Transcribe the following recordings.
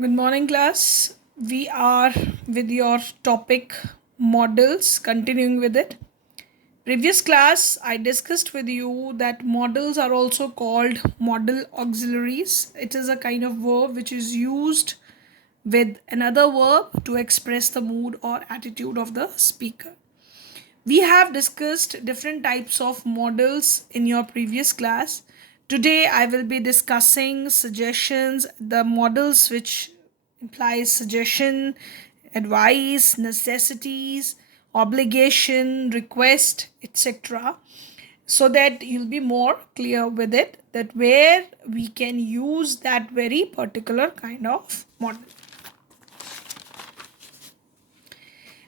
Good morning, class. We are with your topic models, continuing with it. Previous class, I discussed with you that models are also called modal auxiliaries. It is a kind of verb which is used with another verb to express the mood or attitude of the speaker. We have discussed different types of models in your previous class. Today, I will be discussing suggestions, the models which implies suggestion, advice, necessities, obligation, request, etc. So that you'll be more clear with it, that where we can use that very particular kind of model.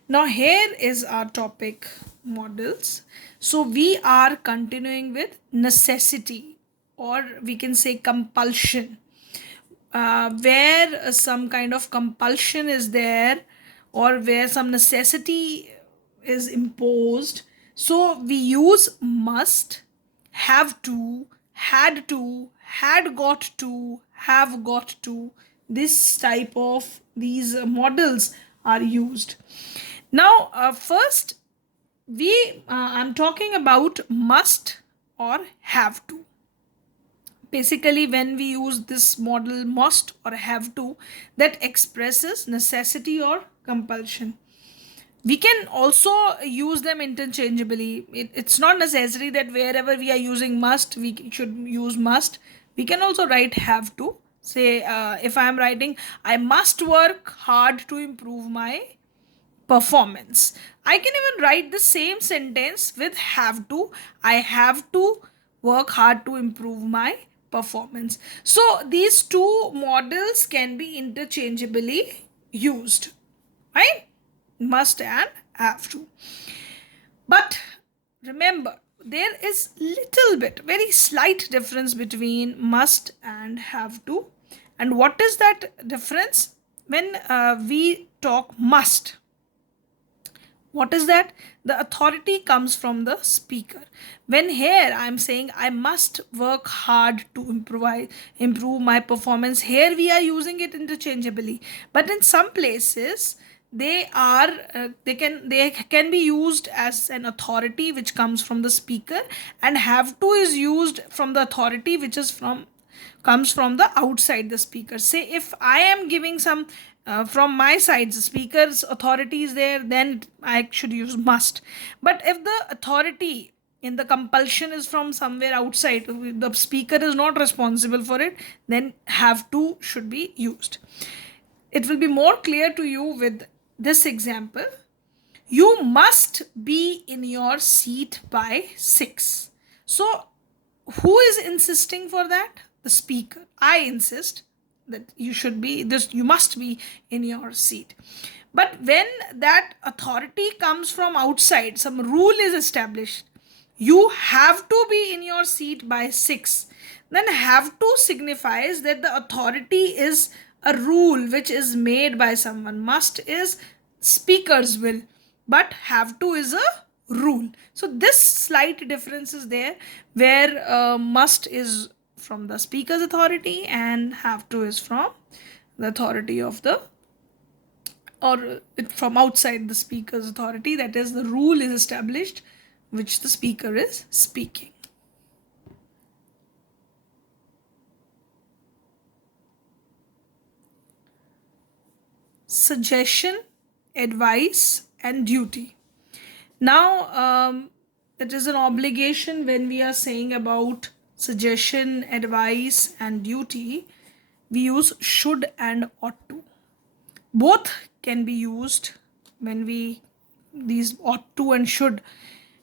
Now, here is our topic models. So, we are continuing with necessity, or we can say compulsion, where some kind of compulsion is there, or where some necessity is imposed. So, we use must, have to, had got to, have got to. This type of these models are used. Now, first, I'm talking about must or have to. Basically, when we use this model must or have to, that expresses necessity or compulsion. We can also use them interchangeably. It's not necessary that wherever we are using must, we should use must. We can also write have to. Say, if I am writing, I must work hard to improve my performance. I can even write the same sentence with have to. I have to work hard to improve my performance. So these two models can be interchangeably used, right? Must and have to. But remember, there is little bit, very slight difference between must and have to. And what is that difference? When we talk must, what is that? The authority comes from the speaker. When here I'm saying I must work hard to improve my performance, here we are using it interchangeably. But in some places, they can be used as an authority which comes from the speaker, and have to is used from the authority which is from comes from the outside the speaker. Say if I am giving some from my side, the speaker's authority is there, then I should use must. But if the authority in the compulsion is from somewhere outside, the speaker is not responsible for it, then have to should be used. It will be more clear to you with this example. You must be in your seat by 6. So who is insisting for that? The speaker. I insist that you must be in your seat. But when that authority comes from outside, some rule is established, you have to be in your seat by 6, then have to signifies that the authority is a rule which is made by someone. Must is speaker's will, but have to is a rule. So this slight difference is there, where must is from the speaker's authority and have to is from the authority of the, or from outside the speaker's authority. That is, the rule is established which the speaker is speaking. Suggestion, advice, and duty. Now, it is an obligation. When we are saying about suggestion, advice, and duty, we use should and ought to. Both can be used when these ought to and should,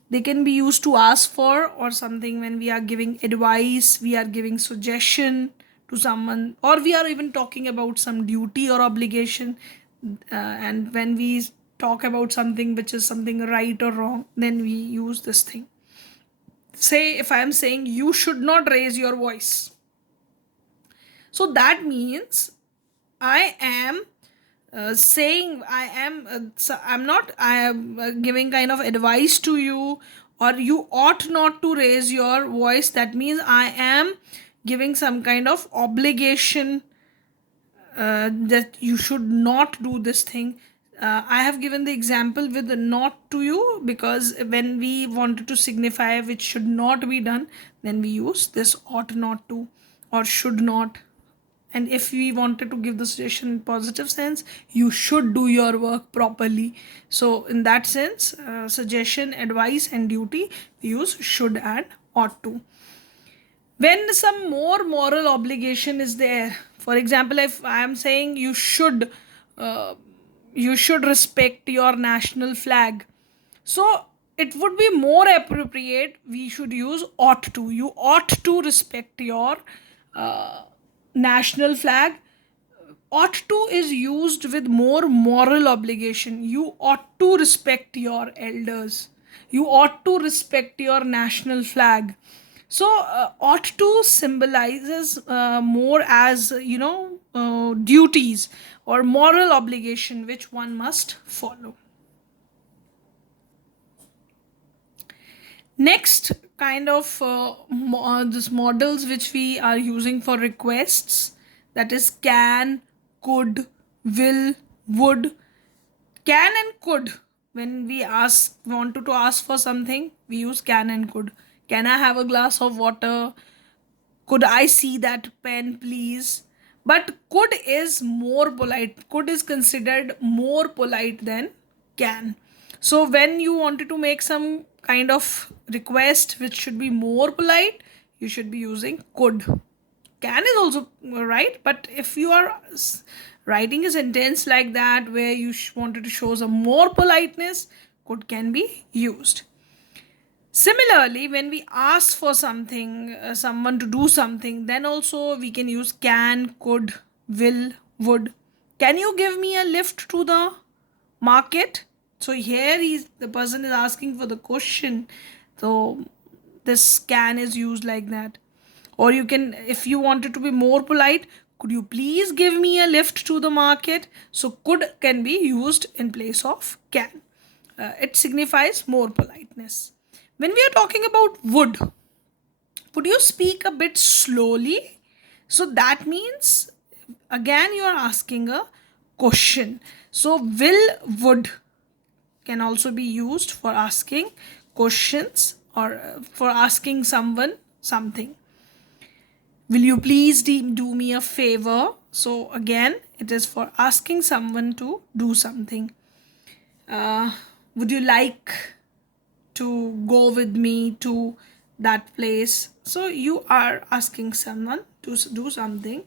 they can be used to ask for or something. When we are giving advice, we are giving suggestion to someone, or we are even talking about some duty or obligation. And when we talk about something which is something right or wrong, then we use this thing. Say if I am saying you should not raise your voice, so that means I am saying I am giving kind of advice to you, or you ought not to raise your voice. That means I am giving some kind of obligation that you should not do this thing. I have given the example with the not to you because when we wanted to signify which should not be done, then we use this ought not to or should not. And if we wanted to give the suggestion in positive sense, you should do your work properly. So in that sense, suggestion, advice, and duty, we use should and ought to. When some more moral obligation is there, for example, if I am saying uh, you should respect your national flag, so it would be more appropriate, we should use ought to. You ought to respect your uh, national flag. Ought to is used with more moral obligation. You ought to respect your elders. You ought to respect your national flag. So ought to symbolizes more as duties or moral obligation which one must follow. Next kind of this models which we are using for requests, that is can, could, will, would. Can and could, when we wanted to ask for something, we use can and could. Can I have a glass of water? Could I see that pen, please? But could is more polite. Could is considered more polite than can. So when you wanted to make some kind of request which should be more polite, you should be using could. Can is also right, but if you are writing a sentence like that where you wanted to show some more politeness, could can be used. Similarly, when we ask for something, someone to do something, then also we can use can, could, will, would. Can you give me a lift to the market? So here the person is asking for the question. So this can is used like that. Or you can, if you wanted to be more polite, could you please give me a lift to the market? So could can be used in place of can. It signifies more politeness. When we are talking about would you speak a bit slowly? So that means again you are asking a question. So will, would can also be used for asking questions or for asking someone something. Will you please do me a favor? So again, it is for asking someone to do something. Would you like to go with me to that place? So you are asking someone to do something.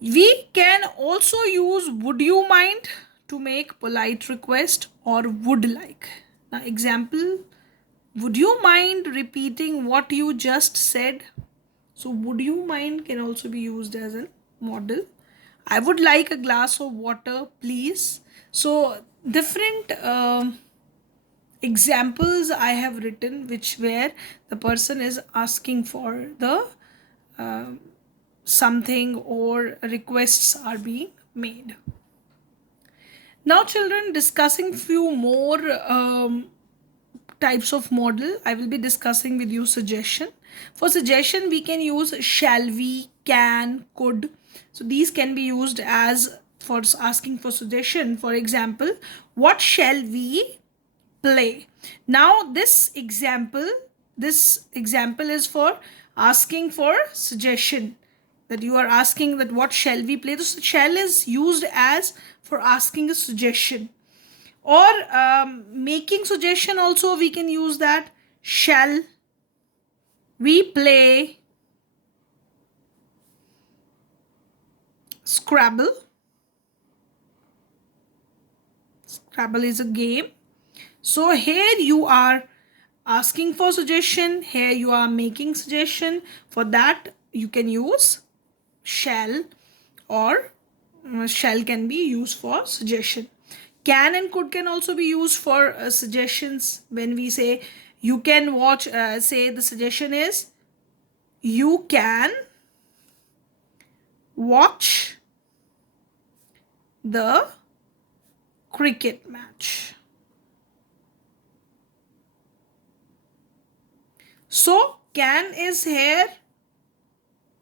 We can also use would you mind to make polite request or would like. Now example, would you mind repeating what you just said? So would you mind can also be used as a model. I would like a glass of water, please. So different examples I have written which where the person is asking for the uh, something or requests are being made. Now children, discussing few more types of model. I will be discussing with you suggestion. For suggestion we can use shall we, can, could. So these can be used as for asking for suggestion. For example, what shall we play? Now this example is for asking for suggestion, that you are asking that what shall we play. The shall is used as for asking a suggestion, or making suggestion also we can use that. Shall we play Scrabble? Scrabble is a game. So here you are asking for suggestion, here you are making suggestion. For that you can use shall, or shall can be used for suggestion. Can and could can also be used for suggestions. When we say you can watch, say the suggestion is you can watch the cricket match. So can is here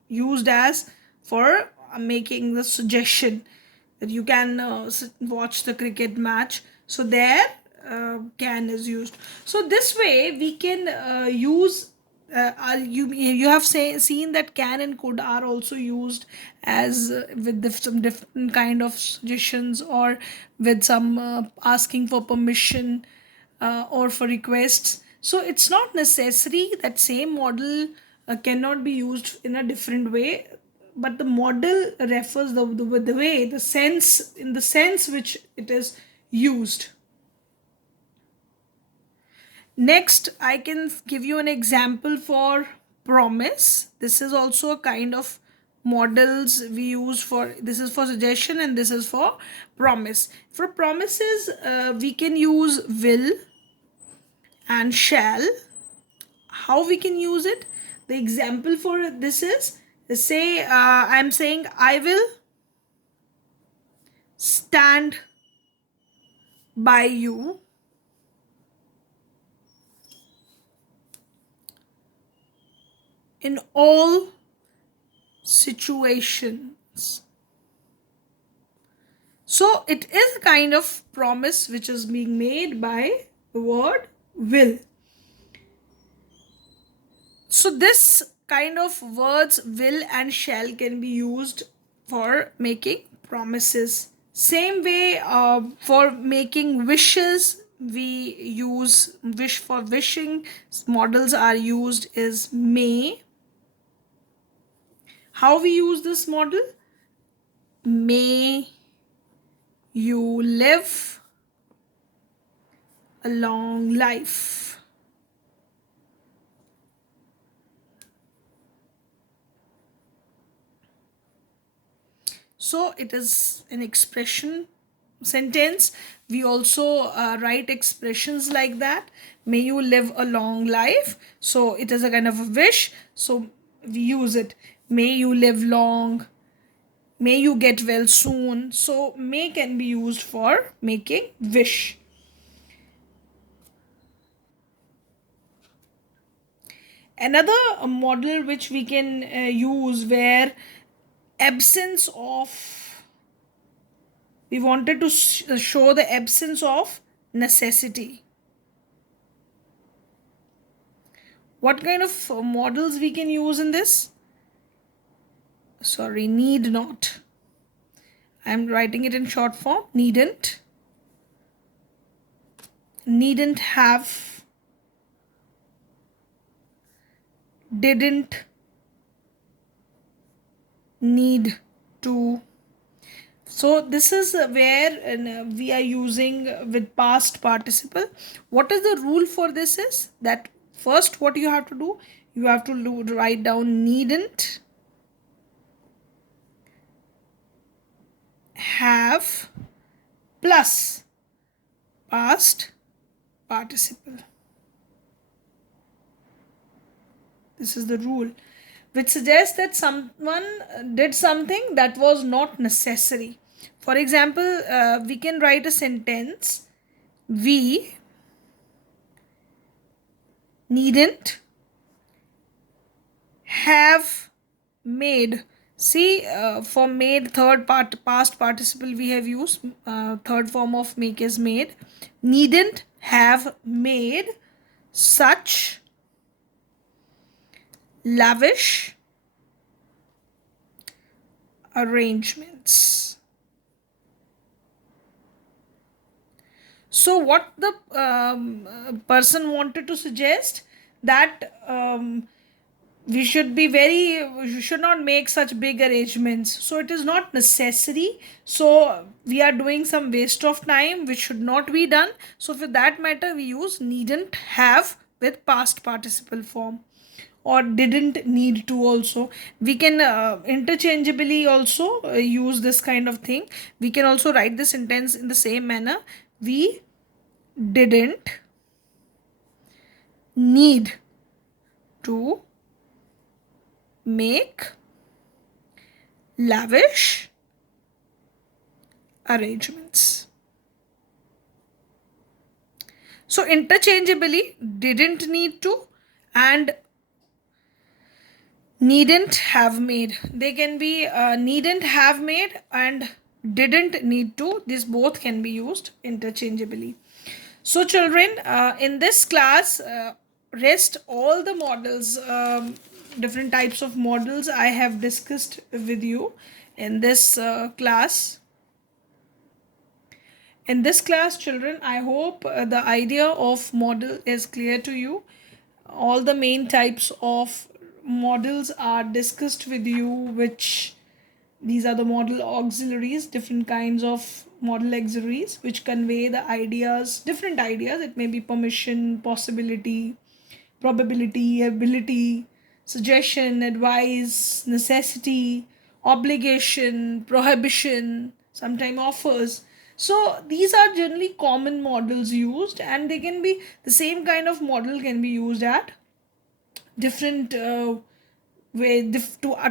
used as for making the suggestion that you can watch the cricket match. So there can is used. So this way we can use you have seen that can and could are also used as with some different kind of suggestions, or with some asking for permission or for requests. So it's not necessary that same model cannot be used in a different way, but the model refers the way, the sense, in the sense which it is used. Next, I can give you an example for promise. This is also a kind of models we use for, this is for suggestion and this is for promise. For promises, we can use will and shall. How we can use it? The example for this is, say I'm saying I will stand by you in all situations. So it is a kind of promise which is being made by the word will. So this kind of words will and shall can be used for making promises. Same way for making wishes, we use wish for wishing. Models are used is may. How we use this model? May you live a long life. So it is an expression sentence. We also write expressions like that. May you live a long life. So it is a kind of a wish. So we use it. May you live long. May you get well soon. So may can be used for making wish. Another model which we can use, where absence of, we wanted to show the absence of necessity. What kind of models we can use in this? Sorry, need not. I'm writing it in short form. Needn't. Needn't have. Didn't. Need to. So this is where we are using with past participle. What is the rule for this is that first what you have to do, you have to write down needn't have plus past participle. This is the rule, which suggests that someone did something that was not necessary. For example, we can write a sentence, we needn't have made. See, for made, third part past participle we have used, third form of make is made. Needn't have made such lavish arrangements. So what the person wanted to suggest, that we should be very, we should not make such big arrangements. So it is not necessary. So we are doing some waste of time which should not be done. So for that matter, we use needn't have with past participle form, or didn't need to also. We can interchangeably also use this kind of thing. We can also write the sentence in the same manner. We didn't need to make lavish arrangements. So interchangeably, didn't need to and needn't have made. They can be needn't have made and didn't need to. These both can be used interchangeably. So children, in this class, rest all the models, different types of models I have discussed with you in this class. In this class, children, I hope the idea of model is clear to you. All the main types of models are discussed with you, which these are the model auxiliaries, different kinds of model auxiliaries which convey the ideas, different ideas. It may be permission, possibility, probability, ability, suggestion, advice, necessity, obligation, prohibition, sometimes offers. So these are generally common models used, and they can be the same kind of model can be used at different to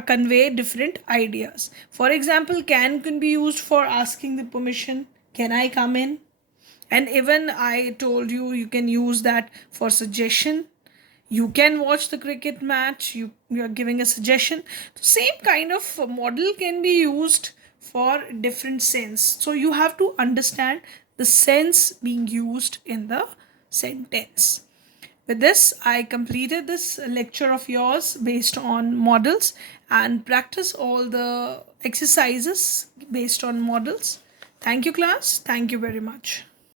convey different ideas. For example, can be used for asking the permission. Can I come in? And even I told you, you can use that for suggestion. You can watch the cricket match. You are giving a suggestion. The same kind of model can be used for different sense. So you have to understand the sense being used in the sentence. With this, I completed this lecture of yours based on models, and practice all the exercises based on models. Thank you, class. Thank you very much.